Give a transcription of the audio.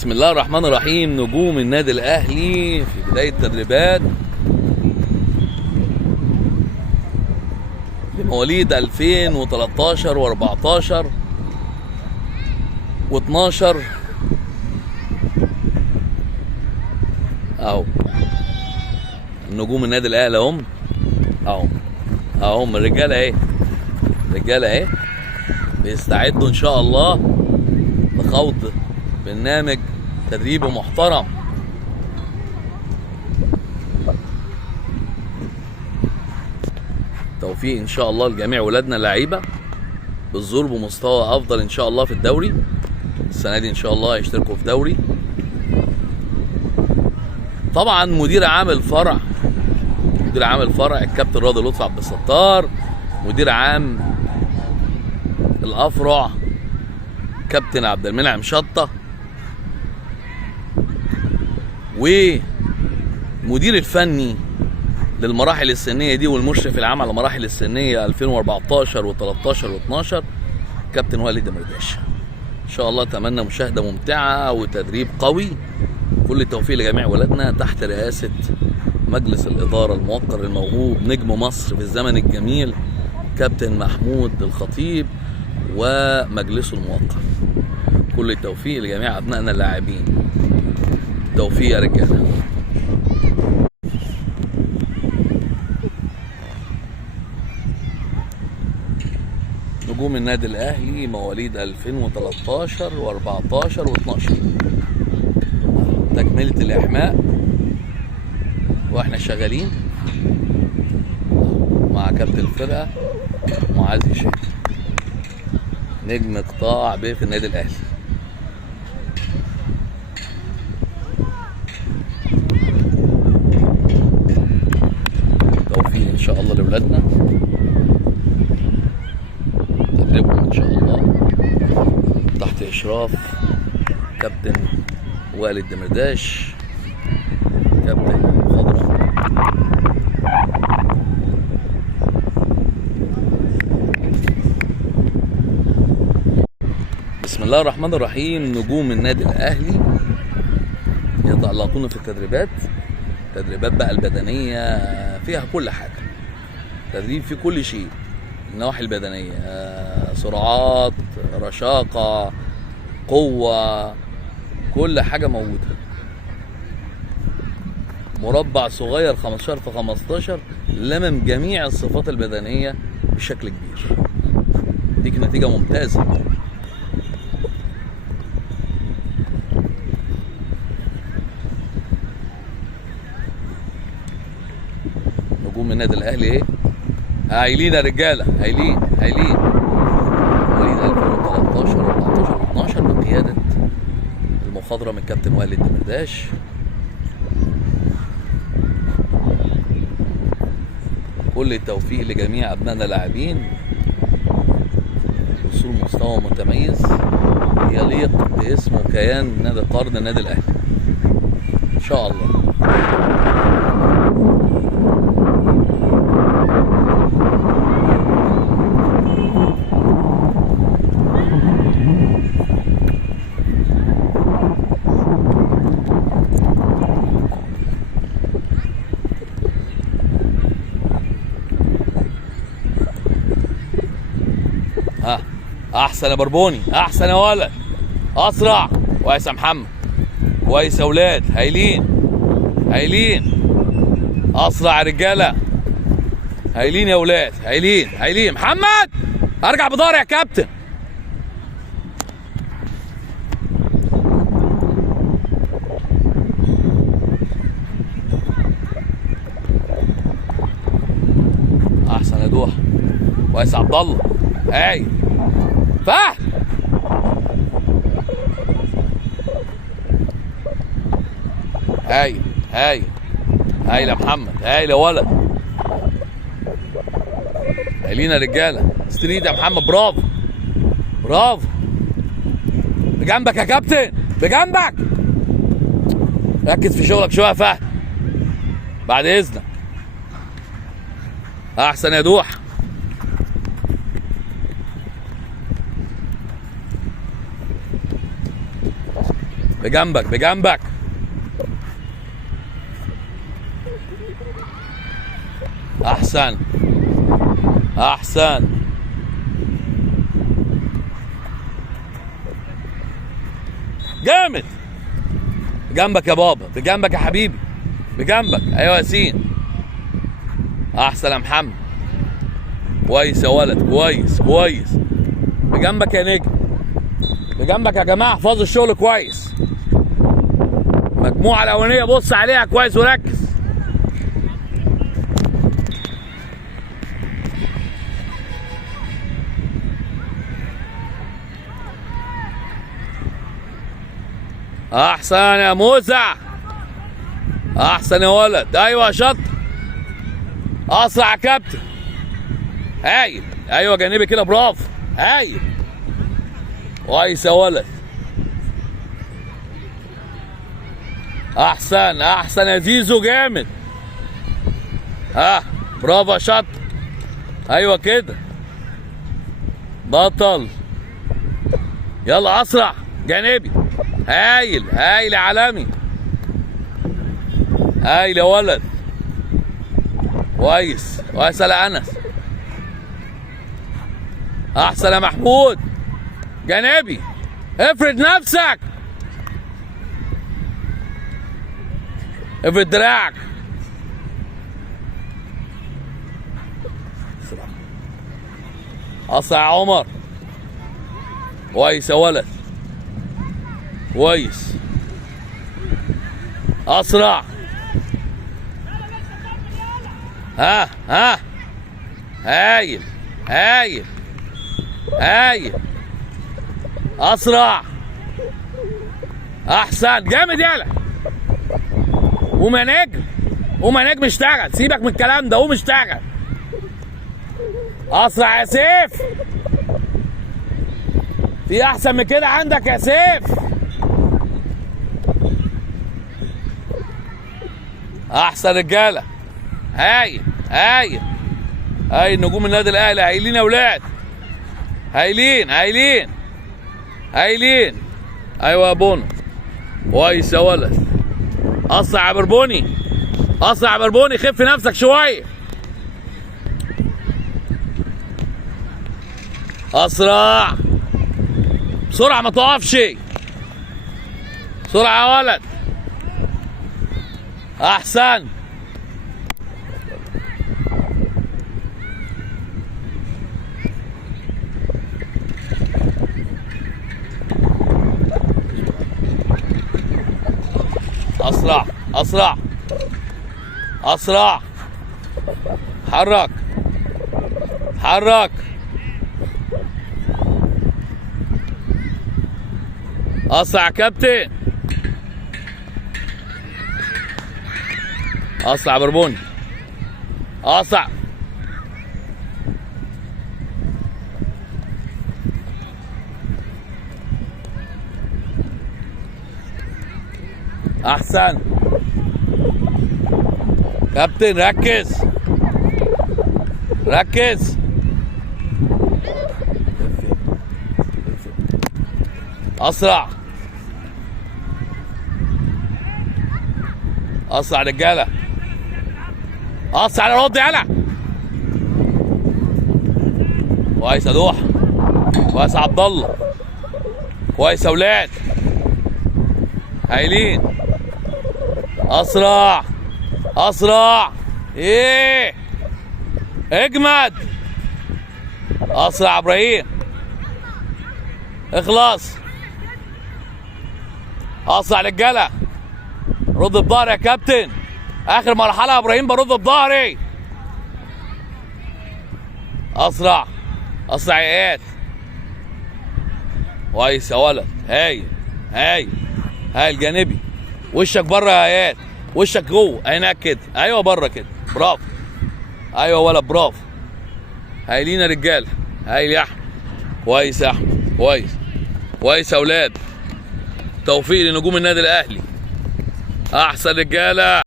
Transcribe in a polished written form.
بسم الله الرحمن الرحيم. نجوم النادي الاهلي في بدايه تدريبات لمواليد 2013 و14 و12 اهو نجوم النادي الاهلي اهم الرجاله اهي بيستعدوا ان شاء الله لخوض برنامج تدريبي محترم. توفيق ان شاء الله لجميع ولادنا اللعيبه بالظهور بمستوى افضل ان شاء الله في الدوري السنه دي. ان شاء الله هيشتركوا في دوري. طبعا مدير عام الفرع الكابتن راضي لطفي عبد الستار، مدير عام الافرع كابتن عبد المنعم شطه، ومدير الفني للمراحل السنيه دي والمشرف العام على المراحل السنيه 2014 و13 و12 كابتن والد دمرداش. ان شاء الله اتمنى مشاهده ممتعه وتدريب قوي. كل التوفيق لجميع ولادنا تحت رئاسه مجلس الاداره الموقر الموهوب نجم مصر في الزمن الجميل كابتن محمود الخطيب ومجلسه الموقر. كل التوفيق لجميع ابنائنا اللاعبين. توفيق يا رجاله. نجوم النادي الاهلي مواليد 2013 و14 و12 تكمله الاحماء واحنا شغالين مع كابتن الفرقه معاذ هشام نجم قطاع ب في النادي الاهلي. توفيق ان شاء الله لاولادنا، تدريبهم ان شاء الله تحت اشراف كابتن والد دمرداش كابتن خضرا. بسم الله الرحمن الرحيم. نجوم النادي الاهلي يتألقون في التدريبات بقى البدنيه فيها كل حاجه، تدريب في كل شيء، النواحي البدنيه سرعات، رشاقه، قوه، كل حاجه موجوده. مربع صغير 15 في 15 لمم جميع الصفات البدنيه بشكل كبير، ديك نتيجه ممتازه. نجوم النادي الاهلي هايلين يا رجاله، هايلين مواليد 2013 و14 و12 بقياده المخضرم الكابتن والد دمرداش. كل التوفيق لجميع ابنائنا اللاعبين وصول مستوى متميز يليق باسم وكيان نادي القرن النادي الاهلي ان شاء الله. احسن يا بربوني، احسن يا ولد، اسرع. كويس يا محمد، كويس يا ولاد، هايلين اسرع يا رجاله، هايلين يا ولاد، هايلين. محمد ارجع بدار يا كابتن. احسن يا دوحه، كويس يا عبد الله، هاي فهد. هاي يا محمد، هاي يا ولد، هايلين يا رجاله. ستريد يا محمد، برافو. بجنبك يا كابتن، بجنبك. ركز في شغلك شويه يا فهد بعد اذنك. احسن يا دوح. بجنبك بجنبك. احسن احسن. جامد. بجنبك يا بابا، بجنبك يا حبيبي، بجنبك. ايوه ياسين. احسن يا محمد. كويس يا ولد، كويس كويس. بجنبك يا نجم، بجنبك يا جماعه. احفظوا الشغل كويس. المجموعه الاولانيه بص عليها كويس وركز. احسن يا موسى، احسن يا ولد. ايوه يا شط. اسرع يا كابتن. هايل. ايوه جانبي كده، برافو. هايل. كويس يا ولد. احسن احسن يا زيزو، جامد. برافو يا شط. ايوه كده، بطل. يلا اسرع جانبي. هايل هايل يا عالمي. هايل يا ولد. كويس كويس يا انس. احسن يا محمود. جانبي. افرد نفسك، افرد دراعك. اسرع يا عمر. كويس يا ولد، كويس. اسرع. ها هايل هايل هايل. اسرع. احسن. جامد يالا. قوم يا نجم، قوم يا نجم اشتغل. سيبك من الكلام ده، قوم اشتغل. اسرع يا سيف. في احسن من كده عندك يا سيف. احسن رجاله. هايل هايل هايل. نجوم النادي الاهلي هايلين يا ولاد، هايلين هايلين هايلين. ايوه يا بونو. كويس يا ولد. اسرع يا بربوني، اسرع يا بربوني. خف نفسك شويه. اسرع بسرعه، ما تقفش. بسرعه يا ولد. احسن. اسرع اسرع اسرع. حرك حرك. اسرع يا كابتن. اسرع يا بربوني. اسرع. احسن كابتن. ركز ركز. اسرع اسرع رجاله. اسرع يا رد يالا. كويس يا دوح. كويس يا عبد الله. كويس يا ولاد، هايلين. اسرع اسرع. ايه اجمد. اسرع يا ابراهيم. اخلص. اسرع رجاله. رد بظهري يا كابتن. اخر مرحله يا ابراهيم، برد بظهري. اسرع اسرع يا اياد. كويس يا ولد. هايل هايل هايل. جانبي. وشك بره يا اياد، وشك جوه هناك كده. ايوه بره كده، برافو. ايوه يا ولد، برافو. هايلين يا رجاله. هايل يا احمد. كويس يا احمد. كويس كويس يا اولاد. توفيق لنجوم النادي الاهلي. احسن رجاله.